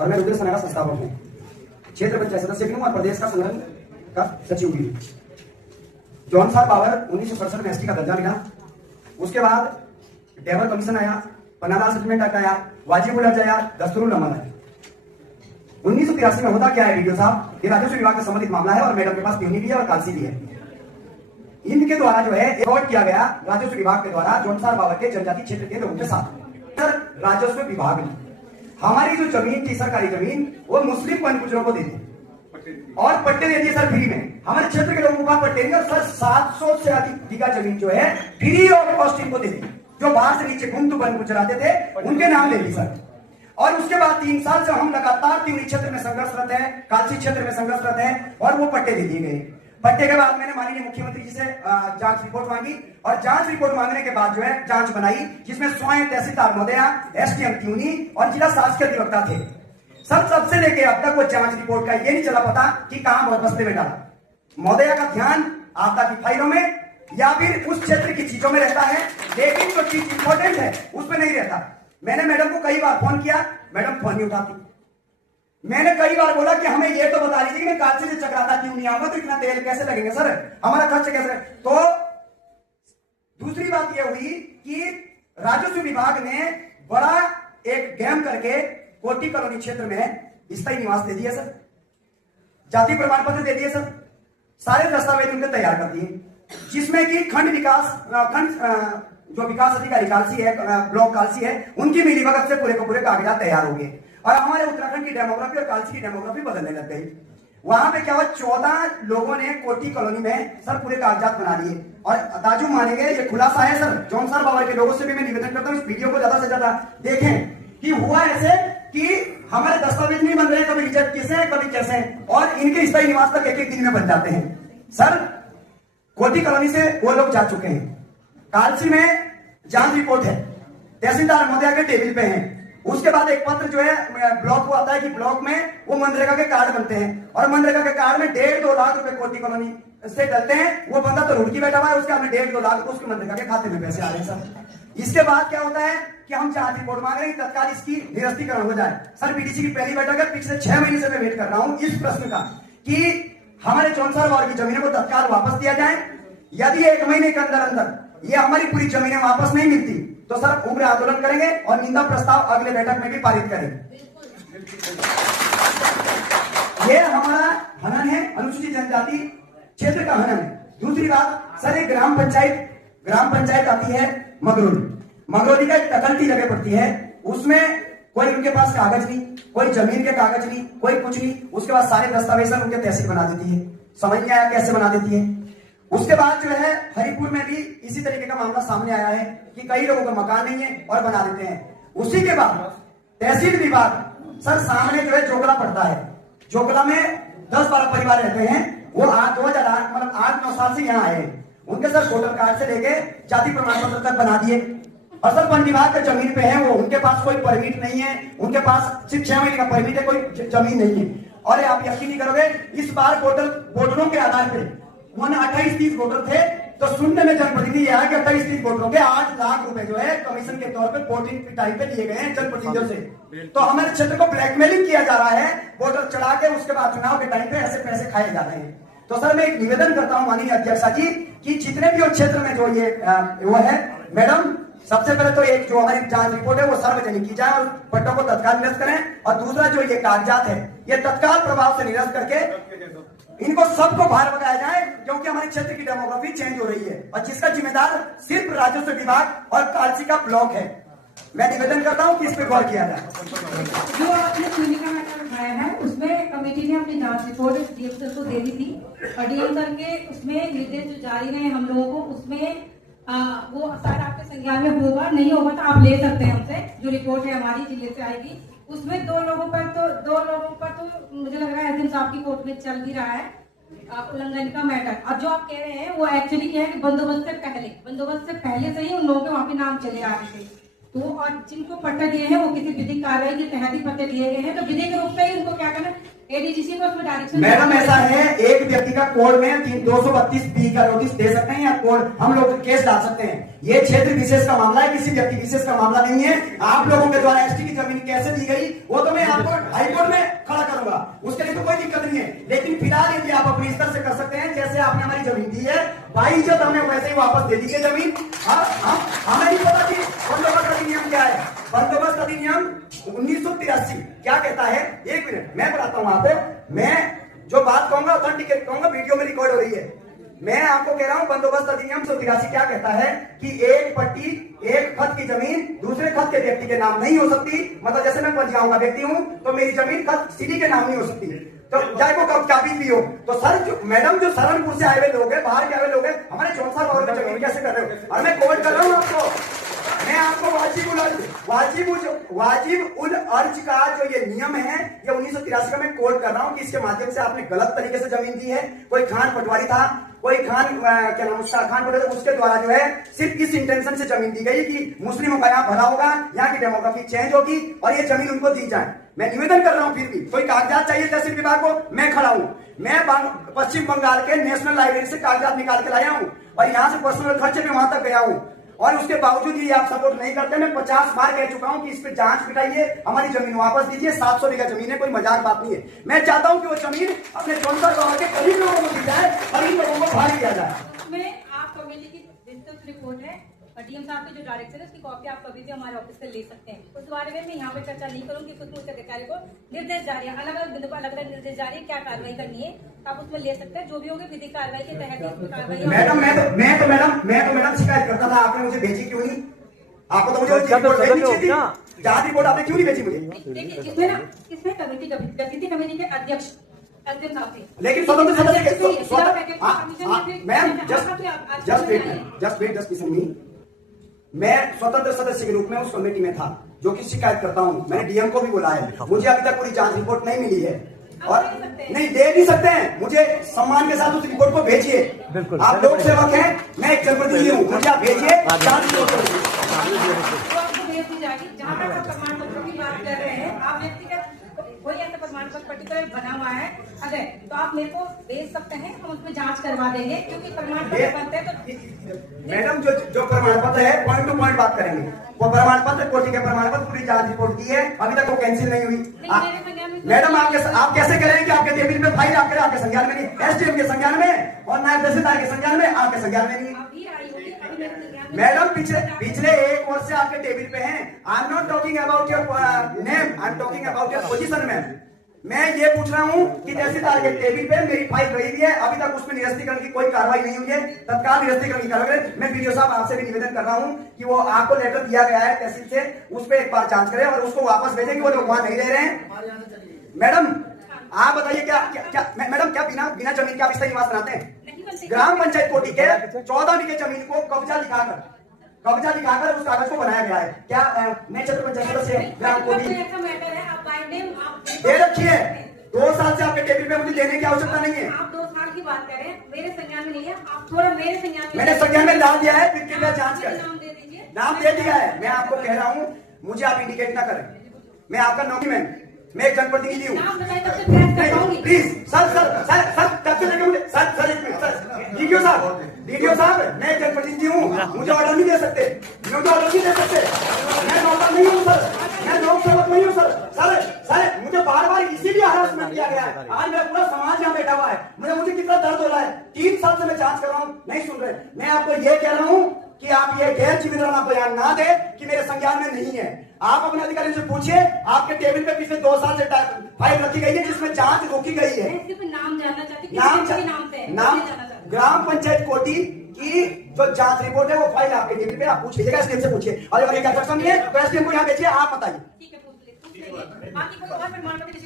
और मैं रुद्र सेना का संस्थापक हूँ, क्षेत्र पंचायत सदस्य भी हूँ और प्रदेश का संगठन का सचिव भी हूँ। जॉन साहब बाबर 1967 में एसटी का दर्जा मिला। उसके बाद टेबल कमीशन आया, पन्नालाल सेटलमेंट एक्ट आया, वाजिबुल हज आया, दस्तूरुल अमल आया। 1983 में होता क्या है वीडियो साहब, ये राजस्व विभाग से संबंधित मामला है और मैडम के पास पीओनी भी है और कालसी भी है। इनके द्वारा जो है रिकॉर्ड किया गया राजस्व विभाग के द्वारा जॉन साहब बाबर के जनजाति क्षेत्र के लोगों के साथ। राजस्व विभाग ने हमारी जो जमीन थी, सरकारी जमीन, वो मुस्लिम वनगुजरों को दे दी और पट्टे दे दिए सर फ्री में। हमारे क्षेत्र के लोगों का पट्टे नहीं, सर 700 से अधिक बीघा जमीन जो है फ्री ऑफ कॉस्ट इनको दे दी। जो बाहर से नीचे घूमतू वन गुजर आते थे उनके नाम ले ली सर। और उसके बाद 3 साल से हम लगातार त्रिवेणी क्षेत्र में संघर्षरत है, कालसी क्षेत्र में संघर्षरत है और वो पट्टे दे दिए गए। पट्टे के बाद मैंने माननीय मुख्यमंत्री जी से जांच रिपोर्ट मांगी और जांच रिपोर्ट मांगने के बाद जो है जांच बनाई, जिसमें स्वयं तहसीलदार महोदया, एसडीएम त्यूनी और जिला शासकीय अधिवक्ता थे। सबसे लेके अब तक वो जांच रिपोर्ट का ये नहीं चला पता कि कहां बस्ते में डाला। महोदया का ध्यान आपदा की फाइलों में या फिर उस क्षेत्र की चीजों में रहता है, लेकिन जो चीज इंपॉर्टेंट है उसमें नहीं रहता। मैंने मैडम को कई बार फोन किया, मैडम फोन नहीं उठाती। मैंने कई बार बोला कि हमें ये तो बता दीजिए कि मैं कालसी से चक्राता क्यों नहीं आऊंगा, तो इतना तेल कैसे लगेंगे सर, हमारा खर्च कैसे। तो दूसरी बात यह हुई कि राजस्व विभाग ने बड़ा एक गेम करके कोटी कॉलोनी क्षेत्र में स्थायी निवास दे दिया सर, जाति प्रमाण पत्र दे दिए सर, सारे दस्तावेज उनके तैयार कर दिए, जिसमें कि खंड जो विकास अधिकारी कालसी है, ब्लॉक कालसी है, उनकी मिलीभगत से पूरे को पूरे कागजात तैयार हो गए और हमारे उत्तराखंड की डेमोग्राफी और कालसी की डेमोग्राफी बदलने लग गई। वहां पे क्या हुआ, 14 लोगों ने कोटी कॉलोनी में सर पूरे कागजात बना लिए और ताजु मानेंगे ये खुलासा है सर। जॉन साहब बाबर के लोगों से भी मैं निवेदन करता हूँ इस वीडियो को ज्यादा से ज्यादा देखें कि हुआ ऐसे कि हमारे दस्तावेज नहीं बन रहे, कभी रिजेक्ट कैसे कभी कैसे, और इनके स्थायी निवास तक एक दिन में बन जाते हैं। सर कोटी कॉलोनी से वो लोग जा चुके हैं, कालसी में जांच रिपोर्ट है, तहसीलदार महोदया के टेबल पे है। उसके बाद एक पत्र जो है ब्लॉक को आता है कि ब्लॉक में वो मनरेगा के कार्ड बनते हैं और मनरेगा के कार्ड में 1.5-2 लाख रुपए कोटी कॉलोनी से डलते हैं। वो बंदा तो रुड़की बैठा हुआ है, उसके हमें 1.5-2 लाख रुपए उसके मनरेगा के खाते में पैसे आ रहे हैं सर। इसके बाद क्या होता है कि हम जांच रिपोर्ट मांग रहे हैं, तत्काल इसकी निरस्तीकरण हो जाए। सर बीडीसी की पहली बैठक है, पिछले 6 महीने से मैं वेट कर रहा हूं इस प्रश्न का कि हमारे जॉन साहब बाबर की जमीनों को तत्काल वापस दिया जाए। यदि 1 महीने के अंदर अंदर ये हमारी पूरी जमीनें वापस नहीं मिलती तो सर उग्र आंदोलन करेंगे और निंदा प्रस्ताव अगले बैठक में भी पारित करेंगे। ये हमारा हनन है, अनुसूचित जनजाति क्षेत्र का हनन है। दूसरी बात सर, एक ग्राम पंचायत आती है मगरौली का एक तकल्टी जगह पड़ती है, उसमें कोई उनके पास कागज नहीं, कोई जमीन के कागज नहीं, कोई कुछ नहीं। उसके बाद सारे दस्तावेज उनके तहसील बना देती है, समझ नहीं आया कैसे बना देती है। उसके बाद जो है हरिपुर में भी इसी तरीके का मामला सामने आया है कि कई लोगों का मकान नहीं है और बना देते हैं। उसी के बाद तहसील विभाग सर सामने जो है जोगला पड़ता है, जोगला में 10-12 परिवार रहते हैं। वो 2008 मतलब 8-9 साल से यहाँ आए हैं, उनके सर वोटर कार्ड से लेके जाति प्रमाण पत्र तक बना दिए और सर वन विभाग के जमीन पे है वो, उनके पास कोई परमिट नहीं है, उनके पास सिर्फ 6 महीने का परमिट है, कोई जमीन नहीं है। और आप यकीन नहीं करोगे, इस बार वोटरों के आधार पर 28-30 वोटर थे, तो सुनने में जनप्रतिनिधि आया कि 28-30 वोटरों के 8 लाख रुपए जो है कमीशन के तौर पे वोटिंग के टाइम पे लिए गए हैं जनप्रतिनिधियों से। तो हमारे क्षेत्र को ब्लैकमेलिंग किया जा रहा है, वोटर चढ़ा के उसके बाद चुनाव के टाइम पे ऐसे पैसे खाए जा रहे हैं। तो सर मैं एक निवेदन करता हूं माननीय अध्यक्षा जी कि जितने भी क्षेत्र में जो ये वो है, मैडम सबसे पहले तो एक जो हमारी जांच रिपोर्ट है वो सार्वजनिक की जाए और पट्टों को तत्काल निरस्त करें, और दूसरा जो ये कागजात है ये तत्काल प्रभाव से निरस्त करके इनको सबको बाहर बताया जाए, क्योंकि हमारे क्षेत्र की डेमोग्राफी चेंज हो रही है और जिसका जिम्मेदार सिर्फ राजस्व विभाग और कालसी का ब्लॉक है। मैं निवेदन करता हूं कि इस पे गौर किया जाए। जो आपने चुनी का मैटर उठाया है उसमें कमेटी ने अपनी जांच रिपोर्ट डीएम सर को दे दी थी और डीएम सर के उसमें निर्देश जो जारी रहे हम लोगों को, उसमें वो शायद आपके संज्ञान में होगा, नहीं होगा तो आप ले सकते हैं हमसे। जो रिपोर्ट है हमारी जिले से आएगी, उसमें 2 लोगों पर तो मुझे लग रहा है एसडीएम साहब की कोर्ट में चल भी रहा है उल्लंघन का मैटर। अब जो आप कह रहे हैं वो एक्चुअली क्या है कि बंदोबस्त से पहले से ही उन लोगों के वहाँ पे नाम चले आ रहे थे, तो और जिनको पट्टे दिए हैं वो किसी विधिक कार्रवाई के तहत ही पट्टे दिए गए हैं, तो विधिक रूप से ही उनको क्या करना, एडीजीसी को उसमें डायरेक्शन। मैडम ऐसा है, एक व्यक्ति का कोर्ट में 232B का नोटिस दे सकते हैं या कोर्ट हम लोग केस डाल सकते हैं। ये क्षेत्र विशेष का मामला है, किसी व्यक्ति विशेष का मामला नहीं है। आप लोगों के द्वारा एसटी की जमीन कैसे दी गई वो तो मैं आपको उसके लिए तो कोई दिक्कत नहीं है। लेकिन फिलहाल यदि आप अपने स्तर से कर सकते हैं, जैसे आपने हमारी जमीन दी है, बाइज्जत हमने वैसे ही वापस दे दी है जमीन। हमें नहीं पता कि बंदोबस्त अधिनियम क्या है। बंदोबस्त अधिनियम 1983 क्या कहता है? एक मिनट मैं बताता हूं आपको। मैं जो बात कहूंगा ऑथेंटिकेट कहूंगा, वीडियो में रिकॉर्ड हो रही है। मैं आपको कह रहा हूं बंदोबस्त अधिनियम 1983 क्या कहता है कि एक पट्टी एक खत की जमीन दूसरे खत के व्यक्ति के नाम नहीं हो सकती। मतलब जैसे मैं पंजियाओं का व्यक्ति हूं तो मेरी जमीन खत सिटी के नाम नहीं हो सकती, तो चाहे वो कब काबिज भी हो। तो सर जो मैडम जो सहारनपुर से आए हुए लोग हैं, बाहर के आए हुए लोग हैं, हमारे 64 और की जमीन कैसे कर रहे हो? और मैं कोर्ट कर रहा हूं आपको, मैं आपको वाजिब उल अर्ज का जो ये नियम है, ये 1983 का मैं कोट कर रहा हूं कि इसके माध्यम से आपने गलत तरीके से जमीन दी है। कोई खान पटवारी था, कोई खान क्या नाम उसका, खान पटवारी, उसके द्वारा जो है सिर्फ इस इंटेंशन से जमीन दी गई कि मुस्लिमों का यहाँ भला होगा, यहाँ की डेमोग्राफी चेंज होगी और ये जमीन उनको दी जाए। मैं निवेदन कर रहा हूं, फिर भी कोई कागजात चाहिए तहसील विभाग को, मैं खड़ा हूं। मैं पश्चिम बंगाल के नेशनल लाइब्रेरी से कागजात निकाल के लाया हूं और यहाँ से पर्सनल खर्चे में वहां तक गया हूं, और उसके बावजूद ये आप सपोर्ट नहीं करते। मैं 50 बार कह चुका हूं कि इस पे जांच बिठाइए, हमारी जमीन वापस दीजिए। 700 बीघा जमीन है, कोई मजाक बात नहीं है। मैं चाहता हूं कि वो जमीन अपने चौंसर गांव के करीब लोगों को दी जाए और इन लोगों को भाग दिया जाए। उसमें आप कमेटी की विस्तृत रिपोर्ट है, डीएम साहब के जो डायरेक्टर है उसकी कॉपी आप कभी भी हमारे ऑफिस से ले सकते हैं। उस बारे में मैं यहाँ पे चर्चा नहीं करूंगी, कुछ मुख्य अधिकारी को निर्देश जारी है, अलग अलग बिंदु पर अलग अलग निर्देश जारी है, क्या कार्रवाई करनी है आप उसमें ले सकते हैं। जो भी होगी विधिक कार्रवाई के तहत कार्रवाई। मैडम मैं शिकायत करता था, आपने मुझे भेजी क्यों नहीं? आपको तो मुझे जांच रिपोर्ट आपने क्यों नहीं भेजी मुझे? इसमें कमेटी कमेटी के अध्यक्ष साहब थे, लेकिन स्वतंत्र सदस्य मैम जस्ट लिसन मी। मैं स्वतंत्र सदस्य के रूप में उस कमेटी में था जो कि शिकायत करता हूं। मैंने डीएम को भी बुलाया है, मुझे अभी तक पूरी जांच रिपोर्ट नहीं मिली है और नहीं दे भी सकते हैं। मुझे सम्मान के साथ उस रिपोर्ट को भेजिए। आप लोक सेवक हैं, मैं एक जनप्रतिनिधि हूँ, मुझे आप भेजिए जांच रिपोर्ट। जहाँ तक आप प्रमाण पत्रों की बात कर रहे हैं, आप व्यक्तिगत कोई ऐसा प्रमाण पत्र पर्टिकुलर बना हुआ है अगर तो आप मेरे को भेज सकते हैं, हम उसमें जांच करवा देंगे, क्योंकि प्रमाण पत्र बनते हैं तो मैडम जो प्रमाण पत्र है पॉइंट टू पॉइंट बात करेंगे। वो प्रमाण पत्र कोर्ट के प्रमाण पत्र पूरी जांच रिपोर्ट की है, अभी तक वो कैंसिल नहीं हुई। मैडम आप कैसे करें कि आपके टेबल पे फाइल आपके संज्ञान में नहीं, एसडीएम के संज्ञान में और नायब तहसीलदार के संज्ञान में, आपके संज्ञान में नहीं। मैडम पिछले 1 वर्ष से आपके टेबल पे हैं। I am not talking about your name, I am talking about your position ma'am. मैं ये पूछ रहा हूं कि तहसीलदार के टेबल पे मेरी फाइल गई हुई है, अभी तक उसमें निरस्तीकरण की कोई कार्रवाई नहीं हुई है, तत्काल निरस्तीकरण की कार्रवाई। मैं वीडियो साहब आपसे भी निवेदन कर रहा हूं कि वो आपको लेटर दिया गया है तहसील से, उस पर एक बार जांच करें और उसको वापस भेजें कि वो लोग वहां नहीं रह रहे हैं। मैडम आप बताइए क्या मैडम क्या बिना जमीन के आप इस निवास बनाते हैं? ग्राम पंचायत कोटी के 14 बीघे जमीन को कब्जा दिखाकर उस कागज को बनाया गया है। क्या मैं क्षेत्र पंचायत सदस्य ग्राम कोटी दे रखी है? 2 साल से आपके टेबल पे मुझे देने की आवश्यकता नहीं है। आप 2 साल की बात करें, मेरे संज्ञान में नहीं है, आप थोड़ा मेरे संज्ञान में, मैंने संज्ञान में डाल दिया है, फिर कृपया जांच करें। नाम दे दीजिए, नाम दे दिया है। मैं आपको कह रहा हूँ मुझे आप इंडिकेट ना करें, मैं आपका नौकरी में, मैं एक जनप्रतिनिधि हूँ। प्लीज डीडीओ साहब मैं एक जनप्रतिनिधि हूँ, मुझे ऑर्डर नहीं दे सकते, मैं नौकर नहीं हूँ सर, मैं लोक सेवक नहीं हूँ सर मुझे बार इसीलिए हरासमेंट किया गया है। आज मेरा पूरा समाज यहाँ बैठा हुआ है, मुझे कितना दर्द हो रहा है। 3 साल से मैं जांच कर रहा हूँ, नहीं सुन रहे। मैं आपको ये कह रहा हूँ कि आप ये गैर जिम्मेदाराना बयान ना दे कि मेरे संज्ञान में नहीं है। आप अपने अधिकारी से पूछिए, आपके टेबल पे पिछले 2 साल से फाइल रखी गई है जिसमें जांच रोकी गई है। नाम जानना चाहती नाम ग्राम पंचायत कोटी की जो जांच रिपोर्ट है वो फाइल आपके टेबल पे, आप पूछ लीजिएगा, एसडीएम से पूछिए। और अगर एक नहीं है तो एसडीएम को यहाँ भेजिए, आप बताइए। ठीक है, पूछ लीजिए। बाकी कोई और प्रमाण पत्र